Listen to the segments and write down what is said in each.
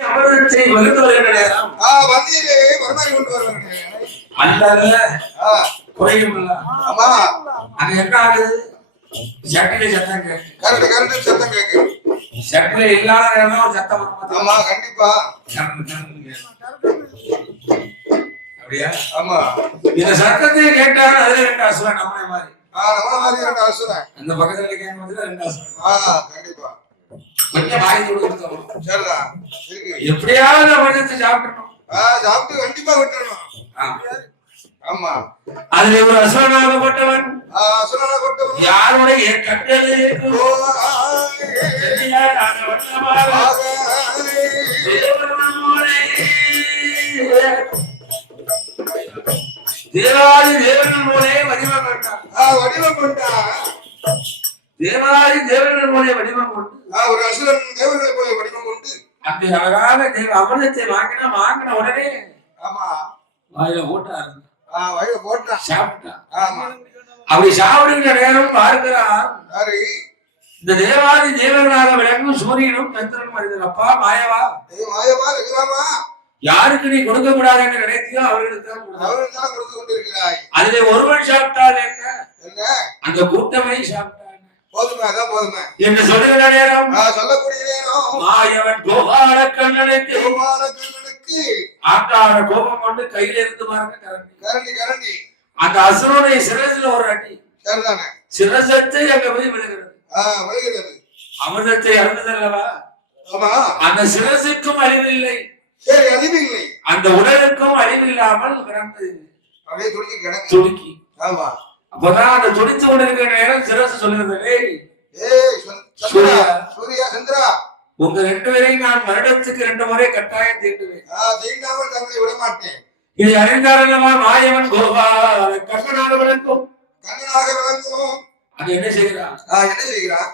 அமிர்தத்தை வகுத்து வருகிற நேரம் வந்தியிலே வருமாறி கொண்டு வருவாங்க. அல்ல குறையும் இல்ல. ஆமா, அங்க என்ன ஆகுது? சட்டிலே சத்தம் கேட்கு. கரண்ட் சத்தம் கேட்கு. சட்டிலே இல்லாத நேரம் ஒரு சத்தம் வரும். ஆமா, கண்டிப்பா. அப்படியா? ஆமா, இந்த சத்தத்தை கேட்டால் அதுல ரெண்டு அசுரன் நம்மளே மாதிரி. நம்மள மாதிரி ரெண்டு அசுரன் அந்த பக்கத்துல கேட்கும்போது ரெண்டு அசுரன். கண்டிப்பா. கொஞ்சம் வாங்கி கொடுக்கணும். சரிதான். எப்படியாவது அமிர்தத்தை சாப்பிடணும். சாப்பிட்டு கண்டிப்பா விட்டுறணும். ஆமா, அதுல ஒரு அசுரனாகப்பட்டவன் யாருடைய கட்டளை தேவாதி தேவர்கள் மூலே வடிவம் கொண்டான். தேவாதி தேவர்கள் மூலே வடிவம் கொண்டு ஒரு அசுரன் தேவர்களை போல வடிவம் கொண்டு அந்த அழகாக தேவ அமிர்தத்தை வாங்கின உடனே ஆமா வாயில போட்டாரு. வயிறு போட்டா சாப்பிட்டான். ஆமா, அப்படி சாப்பிடுகிற நேரம் பார்க்கிறார். இந்த தேவாதி தேவர்களாக விளங்கும் சூரியனும் சந்திரனும் வருகிறது. அப்பா மாயவா, மாயவா இருக்கிறாமா, யாருக்கு நீ கொடுக்க கூடாது என்று நினைத்தியோ அவர்களுக்கு தான் கொடுத்து கொண்டிருக்கிறாய். அதிலே ஒருவன் சாப்பிட்டால் என்ன அந்த கூட்டமே சாப்பிட்டான். போதுமே, அதான் போதுமே என்று சொல்லுகிற நேரம் சொல்லக்கூடிய நேரம் மாயவன் கோபால கண்ணனுக்கு ஆட்டாட கோபம் கொண்டு கையில இருந்து பாருங்க கரண்டி அந்த அசுரனுடைய சிரசில் ஒரு அடி. சரிதானே, சிரசத்தை அங்க போய் விழுகிறது. அமிர்தத்தை அருந்தல்லவா. ஆமா, அந்த சிரசுக்கும் அழிவில்லை, சரி அழிவில்லை, அந்த உடலுக்கும் அழிவில்லாமல் கிடந்தது. அப்படியே துடுக்கி. ஆமா, அப்பதான் அந்த துடித்து கொண்டிருக்கிற நேரம் சிரசு சொல்லுகிறது, சூர்யா சந்திரா, உங்க ரெண்டு பேரையும் நான் வருடத்துக்கு 2 முறை கட்டாயம் தீண்டுவேன். தீண்டாமல் தங்களை விட மாட்டேன். இதை அறிந்தாரல்லவா மாயவன் கோபால கண்ணனாக விளங்கும். அது என்ன செய்கிறான்?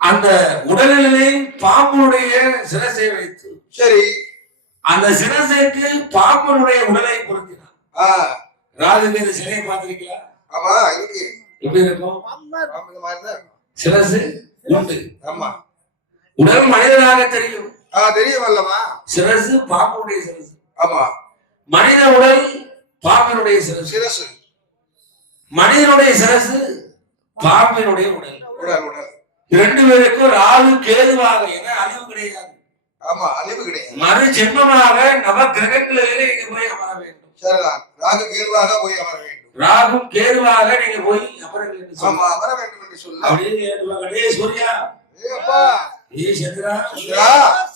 அந்த உடலிலே பாம்புடைய சிரசை வைத்து, சரி அந்த சிரசைக்கு பாம்பனுடைய உடலை பொருத்தினான். ராஜுக்கு இந்த சிலையை பார்த்திருக்கீங்களா? ஆமா, எப்படி இருக்கும்? சிரசு உண்டு. ஆமா, உடல் மனிதனாக தெரியும். தெரியும் அல்லவா? சிரசு பாம்புடைய சிரசு. ஆமா, மனித உடல் பாம்பினுடைய சிரசு. மனிதனுடைய சிரசு பாம்பினுடைய உடல். 2 பேருக்கும் ராகு கேதுவாக என அழிவு கிடையாது. ஆமா, அழிவு கிடையாது. மறு ஜென்மமாக நவ கிரகங்களிலே நீங்க போய் அமர வேண்டும். சரிதான், ராகு கேதுவாக போய் அமர வேண்டும். ராகு கேதுவாக நீங்க போய் அமர வேண்டும். ஆமா, அமர வேண்டும் என்று சொல்ல அப்படியே சூர்யா,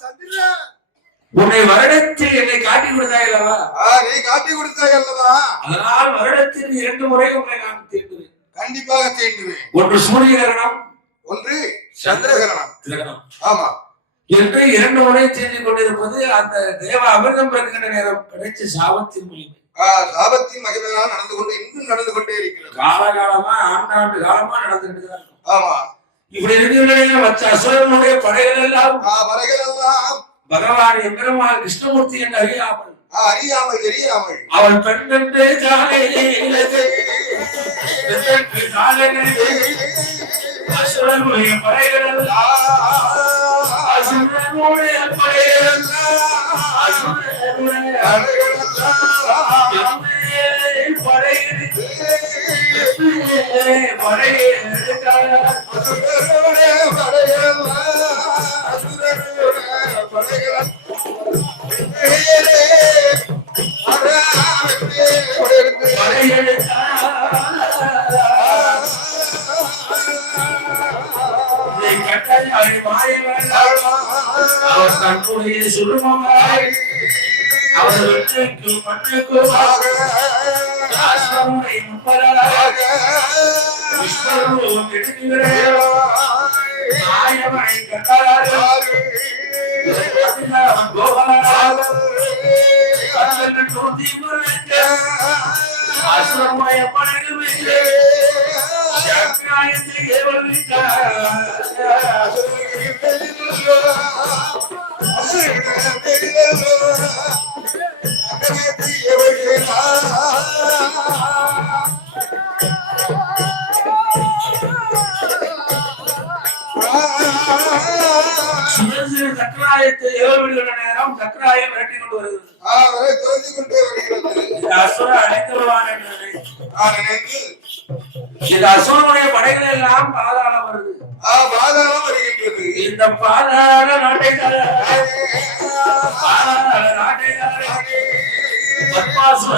சந்திரா, உன்னை வருடத்தில் என்னை காட்டி கொடுத்தாய் அல்லவா? நீ காட்டி கொடுத்தாய் அல்லவா? அதனால் வருடத்தில் 2 முறை உன்னை நான் தீண்டுவேன். கண்டிப்பாக தீண்டுவேன். ஒன்று சூரிய கிரகணம், ஒன்று சந்திர கிரகணம். ஆமா, என்று 2 முறை தீண்டிக் கொண்டிருப்பது அந்த தேவ அமிர்தம் பெறுகின்ற நேரம் கிடைச்ச சாபத்தின் மகிமை. சாபத்தின் மகிமையால் இன்னும் நடந்து கொண்டே இருக்கிறது. காலகாலமா ஆண்டாண்டு காலமா நடந்துட்டு தான். ஆமா, இப்படி இருக்கிற வச்ச அசுரனுடைய படைகள் எல்லாம் பகவான் எம்பெருமான் கிருஷ்ணமூர்த்தி என்று அறியாமல் தெரியாமல் அவள் பெண் என்று அசுரனுடைய படைகள் அசுரனுடைய படைகள் தன்னுடைய சுருமமாய் அவர்களுக்கு மண்ணுக்கும் விஸ்வரூபம் எடுத்துகிறேன் மாயவனை கண்டார் அசுரமய படைகள் சக்கர சக்கராயத்தை ஏவல் விடுகிற நேரம் சக்கராயம் விரட்டி கொண்டு வருகிறது. வரை துரத்தி கொண்டே வருகிறது. அசுர அழைத்து வருவான் என்று நினைத்து இந்த அசுரனுடைய படைகள் எல்லாம் பாதாளம் வருது. பாதாளம் வருகின்றது. இந்த பாதாள நாட்டைக்கார பத்மாசுர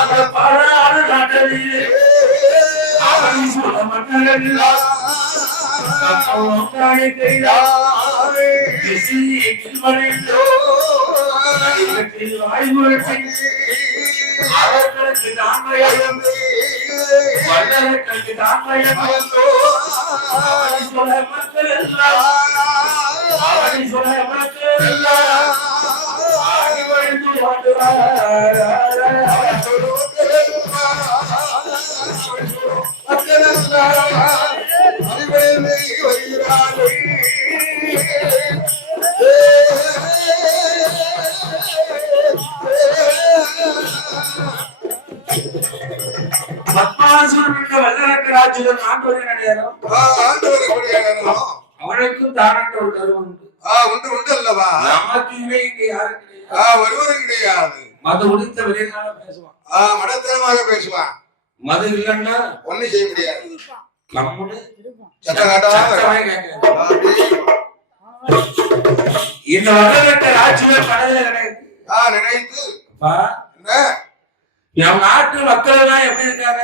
அந்த பாதாள நாட்டிலே அவன் சொல்ல மன்னர்கள் அவர்களுக்கு தான்மையும் வல்லவர்களுக்கு தான்மையும் சொல்ல மக்கள் எல்லாம் அவனை சொல்ல மக்கள் எல்லாம் ஆடி வழிந்து வாழ்கிறார். அவனுக்கும் தானன்ற ஒரு கருவம் உண்டு. உண்டு அல்லவா? நமக்கு இங்கே யாரும் கிடையாது. ஒருவரும் கிடையாது. மது உடித்த வெளியினால பேசுவான். மடத்தனமாக பேசுவான். மது இல்லைன்னா ஒண்ணும் செய்ய முடியாது. நம்முடைய இந்த வல்லரக்க ராஜ்யம் கடவுளை நினைத்து என் நாட்டு மக்கள் எல்லாம் எப்படி இருக்காங்க?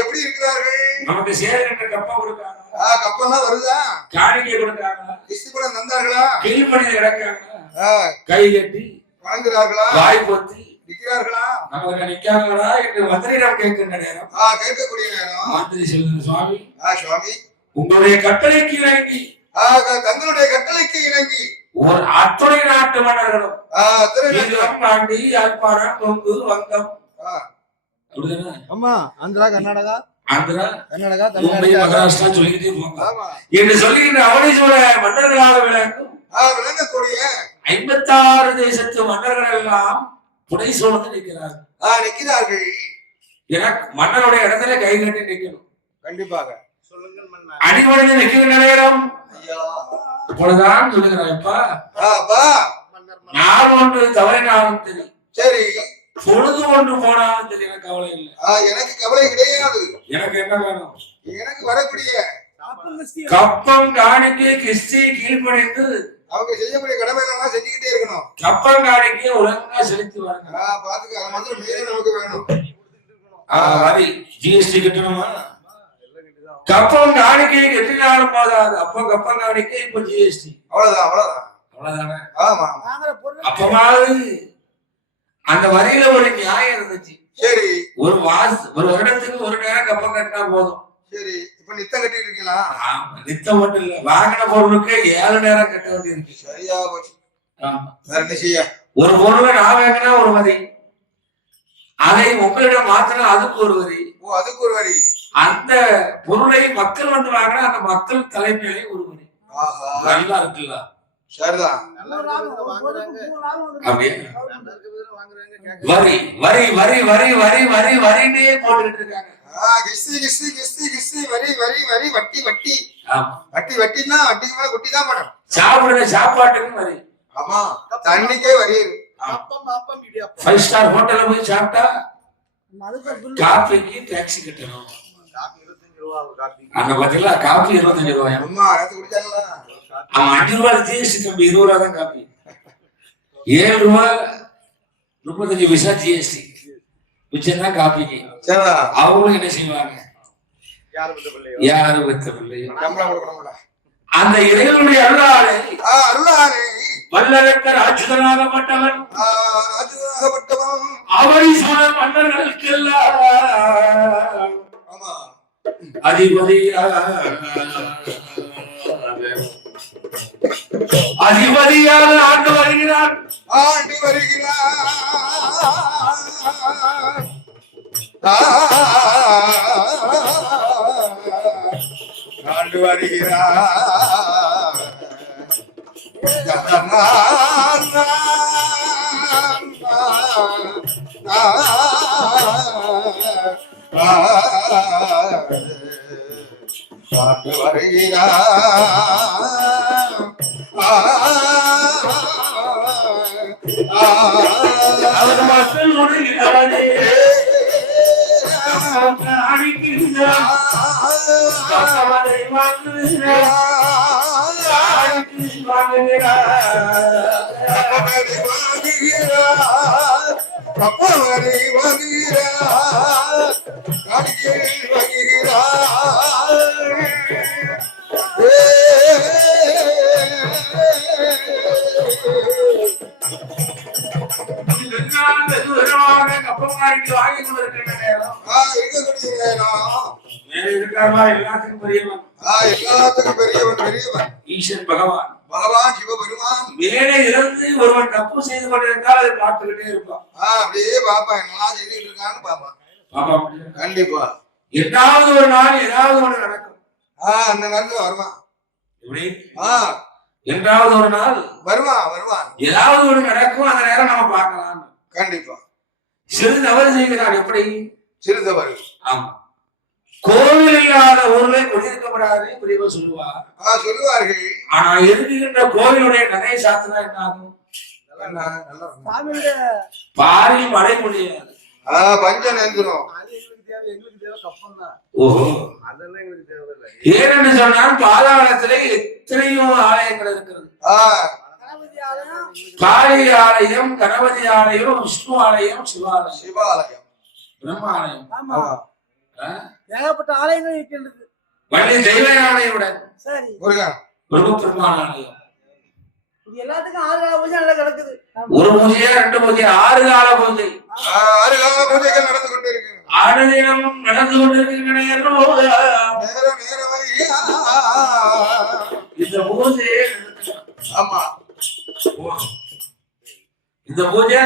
எப்படி இருக்கிறார்கள்? நமக்கு சேருகின்ற கப்பம் கொடுக்காங்க. கப்பம்லாம் வருதா? காணிக்கை கொடுக்காங்க. கிஸ்தி கூட தந்தார்களா? கீழ்பணி கிடக்காங்க. கை கட்டி வணங்குறார்களா? வாய் பொத்தி நிற்கிறார்களா? நமக்கு நிற்காங்களா என்று மந்திரிடம் கேட்கின்ற நேரம், கேட்கக்கூடிய நேரம் மந்திரி சொல்லுங்க, சுவாமி சுவாமி உங்களுடைய கட்டளைக்கு இணங்கி தங்களுடைய கட்டளைக்கு இணங்கி ஒரு அத்துணை நாட்டு மன்னர்களும் பாண்டி யாழ்ப்பாணம் கொங்கு வங்கம் ஆந்திரா கர்நாடகா மும்பை மகாராஷ்டிரா சொல்லிக்கிட்டே போங்க என்று சொல்லுகின்ற அவனீஸ்வர மன்னர்களாக விளங்கக்கூடிய 56 தேசத்து மன்னர்கள் எல்லாம் புடை சூழ்ந்து நிற்கிறார்கள். எனக்கு மன்னருடைய இடத்துல கை கட்டி நிற்கணும். கண்டிப்பாக அடிபணிந்து நிற்கின்ற நேரம் இப்பொழுதுதான் சொல்லுகிறாய்ப்பா, நான் ஒன்று தவறினாலும் தெரியும், சரி பொழுது ஒன்று போனாலும் தெரியும், எனக்கு கவலை இல்லை. எனக்கு கவலை கிடையாது. எனக்கு என்ன வேணும்? எனக்கு வரக்கூடிய கப்பம் காணிக்கை கிறிஸ்தி கீழ்ப்படைந்து அவங்க செய்யக்கூடிய கடமை எல்லாம் செஞ்சுக்கிட்டே இருக்கணும். கப்பம் காணிக்கை ஒழுங்கா செலுத்தி வாங்க. பாத்துக்க மாதிரி மேல நமக்கு வேணும். அது ஜிஎஸ்டி கட்டணுமா? கப்பம் காணிக்கை கட்டினாலும் போதாது. அப்போ கப்பம் காணிக்கை இப்ப ஜிஎஸ்டி. அவ்வளவுதானே? ஆமா. அப்பமாவது அந்த வரியில ஒரு நியாயம் இருந்துச்சு. சரி, ஒரு வருடத்துக்கு ஒரு நேரம் கப்பம் கட்டினா போதும். சரி, இப்ப நித்தம் கட்டிட்டு இருக்கீங்களா? நித்தம் மட்டும் இல்ல, வாங்கின பொருளுக்கு 7 நேரம் கட்ட வேண்டி இருக்கு. சரியா போச்சு. வேற என்ன செய்ய? ஒரு பொருளை நான் வாங்கினா ஒரு வரி, அதை உங்களிடம் மாத்தினா அதுக்கு ஒரு வரி. அதுக்கு ஒரு வரி. அந்த பொருளை மக்கள் வந்து வாங்கினா அந்த மக்கள் தலைமையிலே ஒரு வரி. நல்லா இருக்குல்ல? சரிதான். வரி வரி வரி வரி வரி வரி வரினே போட்டுட்டு இருக்காங்க. கிஸ்தி கிஸ்தி கிஸ்தி கிஸ்தி வரி வரி வரி வட்டி வட்டி. வட்டி வட்டினா வட்டிக்கு மேல குட்டி தான் படம். சாப்பிடுற சாப்பாட்டுக்கும் வரி. ஆமா, தண்ணிக்கே வரி. 5 ஸ்டார் ஹோட்டல்ல போய் சாப்பிட்டா காபிக்கு டாக்ஸி கட்டணும். அந்த பத்தில காபி 25 ரூபாய். அம்மா ராத்து குடிச்சாங்களா? அவன் 5 ரூபாய் ஜிஎஸ்டி தம்பி, 20 ரூபாய் தான் காபி. 7 ரூபாய் 35 பைசா ஜிஎஸ்டி. மிச்சம் காப்பிக்கு. அவங்களும் என்ன செய்வாங்க? யாரு பெத்த பிள்ளையோ அந்த இறைவனுடைய அருளாலே வல்லரக்கர் அச்சுதனாகப்பட்டவன் அவரை சொன்ன மன்னர்களுக்கெல்லாம் அதிபதியாக ஆண்டு வருகிறார். ஆண்டு வருகிறார் ஆண்டு வருகிறார் அவர் மக்கள் உணர்கிறாரே அடிக்கிறார் கப்பவரை வாங்குகிறார் கப்பவரை வாங்குகிறார் கப்பமாரிக்கு வாங்கி கொண்டிருக்கின்ற நேரம் எல்லாத்துக்கும் பெரியவன் எல்லாத்துக்கும் பெரியவன் ஈசன் பகவான் பகவான் சிவபெருமான் மேலே இருந்து ஒருவன் தப்பு செய்து கொண்டிருந்தால் அதை பார்த்துக்கிட்டே இருப்பான் அப்படியே பாப்பா என்னெல்லாம் செய்துட்டு இருக்கான்னு பாப்பான் பாப்பா கண்டிப்பா எட்டாவது ஒரு நாள் ஏதாவது ஒண்ணு நடக்கும் அந்த நேரத்துல வருவான் எப்படி என்றாவது ஒரு நாள் வருவான் ஏதாவது ஒண்ணு நடக்கும் அந்த நேரம் நம்ம பார்க்கலாம் கண்டிப்பா சிறு தவறு செய்கிறார் எப்படி சிறு தவறு ஆமா கோவில் இல்லாத ஊர்ல குடியிருக்கப்படாது பெரியவா சொல்லுவார்கள் ஆனா இருக்குகின்ற கோவிலுடைய நகை சாத்தினா என்ன ஆகும் பாரில் மழை முடியாது பஞ்சம் நேர்ந்துரும் ஓஹோ ஏனென்று சொன்னால் பாதாளத்திலே எத்தனையோ ஆலயங்கள் இருக்கிறது காளி ஆலயம் கணபதி ஆலயம் விஷ்ணு ஆலயம் சிவாலயம் பிரம்ம ஆலயம் ஏகப்பட்ட ஆலயங்கள் இருக்கின்றது வள்ளி தெய்வ ஆலயுடன் சரி பெருமாள் ஆலயம் இது எல்லாத்துக்கும் 6 கால பூஜை நல்லா கிடக்குது ஒரு பூஜையா 2 பூஜை 6 கால பூஜை 6 கால பூஜைகள் நடந்து கொண்டிருக்கு ஆனதினம் நடந்து கொண்டிருக்கின்ற நேரம் இந்த பூஜை ஆமா இந்த பூஜை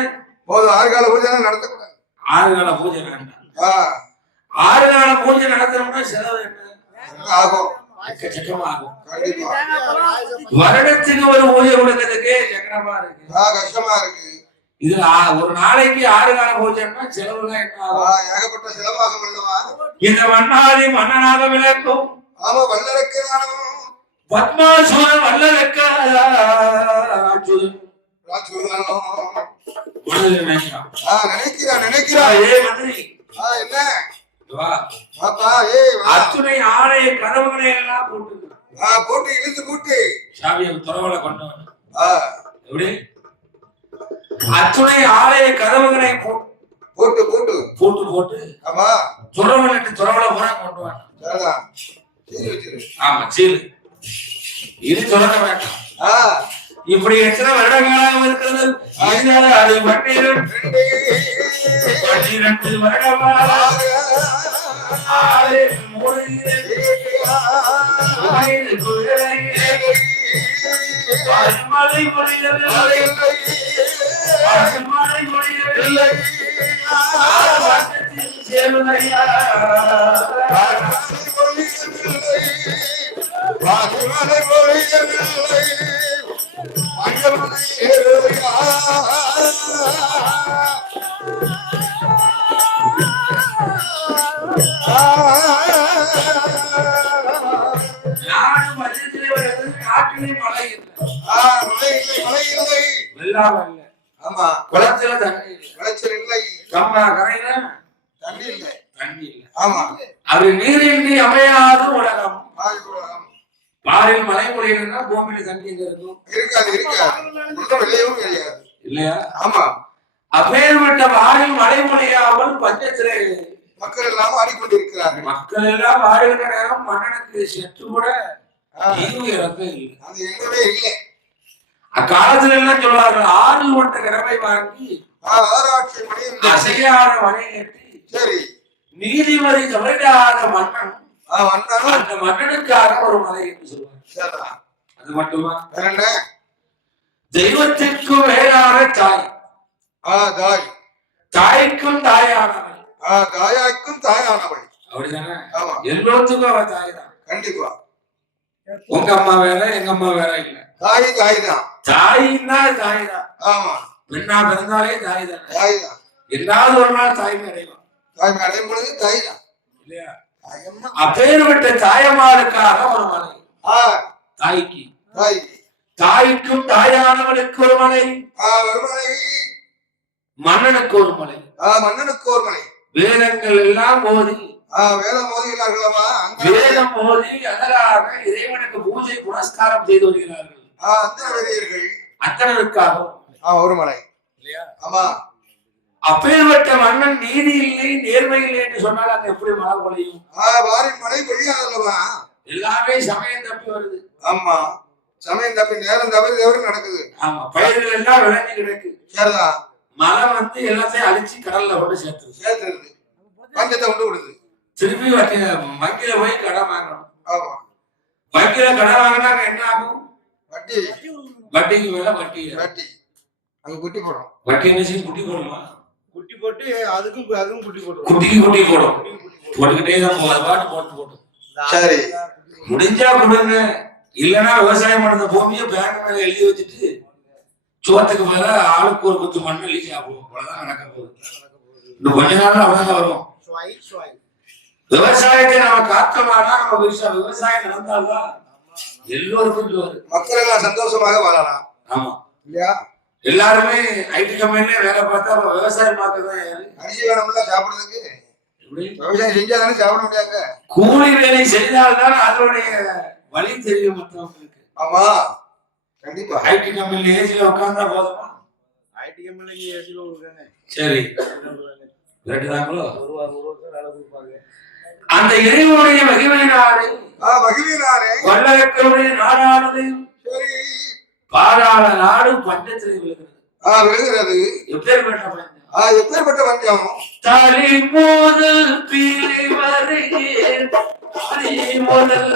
போதும் 6 கால பூஜை நடத்தக்கூடாது 6 கால பூஜை வேண்டாம் 6 கால பூஜை நடத்தணும்னா செலவு என்ன ஆகும் எக்கச்சக்கமாகும் வருடத்துக்கு ஒரு பூஜை கொடுக்கிறதுக்கே சக்கரமா இருக்கு கஷ்டமா இருக்கு இது ஒரு நாளைக்கு 6 கால பூஜைன்னா செலவுலாம் என்ன ஆகும் ஏகப்பட்ட செலவாகும் அல்லவா இந்த மன்னாதி மன்னனாக விளக்கும் ஆமா வல்லரக்கான பத்மாசுரன் வல்லரக்க என்ன அத்துணை ஆலய கதவுகளை எல்லாம் போட்டு இழுத்து போட்டு சாவியை துறவலை கொண்டவன் எப்படி அத்துணை ஆலய கதவுகளை போட்டு போட்டு போட்டு போட்டு ஆமா துறவலை பூரா கொண்டுவான் ஆமா சீல் இது தொடர வேண்டாம் இப்படி எத்தனை வருடங்களாக இருக்கிறது அது 12 வருடமாக மழை பொழியவில்லை சேருதையா குளத்துல தண்ணி இல்லை கம்மா கரையில தண்ணி இல்லை ஆமா அது நீரின்றி அமையாது உலகம் பாரில் மழை பொழியணும்னா பூமியில தண்ணி இருக்கும் இல்லையா ஆமா அப்பேற்பட்ட பாரில் மழை பொழியாமல் பஞ்சத்திலே மக்கள் எல்லாம் ஆடிக்கொண்டிருக்கிறார்கள் மக்கள் எல்லாம் ஆடுகின்ற நேரம் மன்னனுக்கு சென்று கூட இறக்க இல்லை அக்காலத்துல எல்லாம் சொல்வார்கள் 6 கொண்ட கிழமை வாங்கி அசையாத மனை கட்டி சரி நீதிமறை தவறாத மன்னன் அந்த மன்னனுக்காக ஒரு மலை என்று சொல்வார் அது மட்டுமா தெய்வத்திற்கு வேறான தாய் தாய் தாய்க்கும் தாயானவள் தாயாக்கும் தாயானவள். அப்படிதானே? ஆமா, எல்லோத்துக்கும் அவ தாய் தான். கண்டிப்பா. உங்க அம்மா வேற எங்க அம்மா வேற இல்ல. தாய் தாய் தான். தாயின்னா தாய் தான். ஆமா, பெண்ணா பிறந்தாலே தாய் தான். தாய் தான். எல்லாவது ஒரு நாள் தாய்மை அடையும். தாய்மை அடையும் பொழுது தாய் தான் இல்லையா? தாயம்மா. அப்பேற்பட்ட தாயமாருக்காக ஒரு மலை. தாய்க்கு தாய் தாய்க்கும் தாயானவனுக்கு ஒரு மலை, ஒரு மலை, மன்னனுக்கு ஒரு மலை. மன்னனுக்கு ஒரு மலை. வேதங்கள் எல்லாம் மோதி வேதம் மோதுகிறார்களவா? வேதம் மோதி அதனாக இறைவனுக்கு பூஜை புனஸ்காரம் செய்து வருகிறார்கள். அந்த வேதியர்கள் அத்தனருக்காக ஒரு மலை இல்லையா? ஆமா. அப்பேற்பட்ட மன்னன் நீதி இல்லை நேர்மை இல்லை என்று சொன்னால் அங்க எப்படி மழை பொழியும்? வாரின் மழை பொழியாதல்லவா? எல்லாமே சமயம் தப்பி வருது. ஆமா, சமயம் தப்பி நேரம் தவறி தவறி நடக்குது. ஆமா, பயிர்கள் எல்லாம் விளைஞ்சு கிடக்கு. சரிதான். மழை வந்து எல்லாத்தையும் அழிச்சு கடல்ல கொண்டு சேர்த்துருது, பஞ்சத்தை கொண்டு விடுது. திருப்பி வங்கியில போய் கடன் வாங்கணும். ஆமா, வங்கியில கடன் வாங்கினா என்ன ஆகும்? வட்டி, வட்டிக்கு மேல வட்டி. வட்டி அங்க குட்டி போடும். வட்டி என்ன குட்டி போடுமா? குட்டி போட்டு அதுக்கும் குட்டி போட்டு குட்டிக்கு குட்டி போடும். போட்டுக்கிட்டே தான் போகும். பாட்டு போட்டு போடும். சரி, முடிஞ்சா கொடுங்க, இல்லைன்னா விவசாயம் பண்ண பூமியை பேங்க் மேல எழுதி வச்சுட்டு சோத்துக்கு மேல ஆளுக்கு ஒரு குத்து மண் எழுதி சாப்பிடுவோம். அவ்வளவுதான் நடக்க போகுது. இன்னும் கொஞ்ச நாள் அவ்வளவுதான் வரும். விவசாயத்தை நம்ம காத்தோம்னா நம்ம விவசாயம் நடந்தால்தான் எல்லோருக்கும் ஜோறு. மக்கள் எல்லாம் சந்தோஷமாக வாழலாம். ஆமா இல்லையா? எல்லாருமே ஐடி கம்பெனில வேலை பார்த்தா விவசாயம் பார்க்கதான். அரிசி வேணும்ல சாப்பிடுறதுக்கு. விவசாயம் செஞ்சாதானே சாப்பிட முடியாங்க. கூலி வேலை செய்தால்தான் அதனுடைய வழி தெரியும் மற்றவங்களுக்கு. ஆமா, கண்டிப்பா. ஐடி கம்பெனில ஏசில உட்கார்ந்தா போதுமா? ஐடி கம்பெனில ஏசில உட்கார்ந்தாங்க. சரி, ரெண்டுதாங்களோ வேலை கொடுப்பாங்க. அந்த இறைவனுடைய மகிமையினாலே மகிழ்ச்சியாரே வல்லரக்கருடைய நாடானது சரி பாதாள நாடு பஞ்சத்திலே விழுகிறது. விழுகிறது. எப்பேற்பட்ட பஞ்சம்? எப்பேற்பட்ட பஞ்சம்? தலை முதல் பீலை வரை தலை முதல்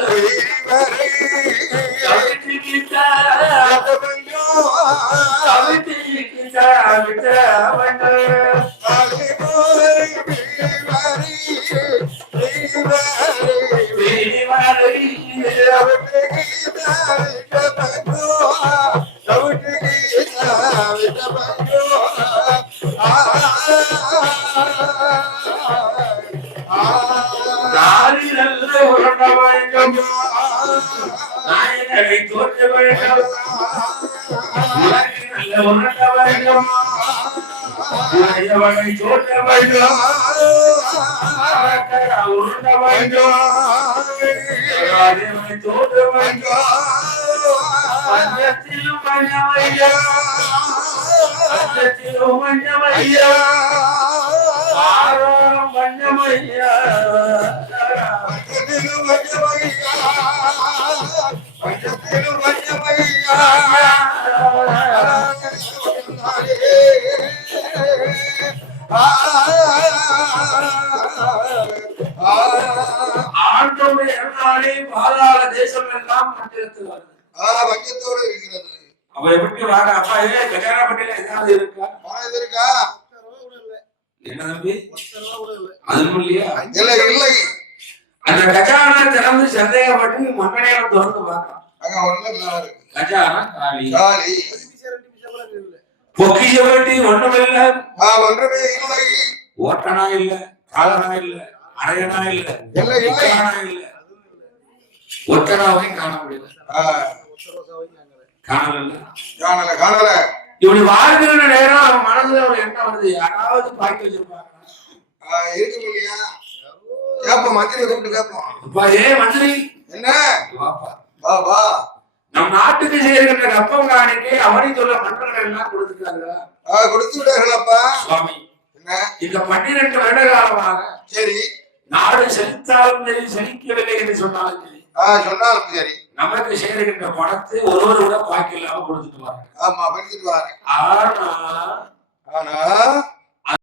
நாயகனை தோற்ற வேண்டும், உருட்ட வேண்டும், உடையவனை தோற்ற வேண்டும், உருட்ட வேண்டும், ராஜ்யவனை தோற்ற வேண்டும். பஞ்சத்திலும் மஞ்சமையா, பஞ்சத்திலும் மஞ்சமையா, ஆரோரம் மஞ்சமையா, ஆண்டோடைய பாதாள தேசம் எல்லாம் மந்திரத்தில் வருது. வஞ்சத்தோடு இருக்கிறது. அவ எப்படி வாங்க அப்பா கல்யாணப்பட்டியில ஏதாவது இருக்கா? இருக்கா? என்ன தம்பி? அதுவும் இல்லையா? இல்லை இல்லை. அந்த கஜானா திறந்து சந்தேகப்பட்டு மண்ணனையில திறந்து பார்க்கலாம். கஜானா காலி காலி. பொக்கிஷ வேட்டி ஒண்ணுமில்ல, ஒன்றுமே இல்லை. ஓட்டனா இல்ல, காலனா இல்ல, அரையனா இல்ல, இல்ல, ஒட்டனாவையும் காண முடியல. காணல காணல. இப்படி வாழ்கிற நேரம் அவன் மனதுல ஒரு எண்ணம் வருது, யாராவது பாக்கி வச்சிருப்பாங்க. இருக்கும் இல்லையா? கேப்போம், மந்திரி கூப்பிட்டு கேப்போம். ஏன் மந்திரி என்ன? வாப்பா வா வா. நம் நாட்டுக்கு சேர்க்கின்ற கப்பம் காணிக்கை அவனை சொல்ல மன்னர்கள் எல்லாம் கொடுத்துட்டாங்களா? கொடுத்து விடார்களப்பா சுவாமி. என்ன? இந்த 12 வருட காலமாக சரி நாடு செழித்தாலும் சரி செழிக்கவில்லை என்று சொன்னாலும் சரி, சொன்னாலும் சரி, நமக்கு சேர்க்கின்ற பணத்தை ஒருவர் கூட பாக்கி இல்லாம கொடுத்துட்டு வாங்க. ஆமா, கொடுத்துட்டு வாங்க. ஆனா ஆனா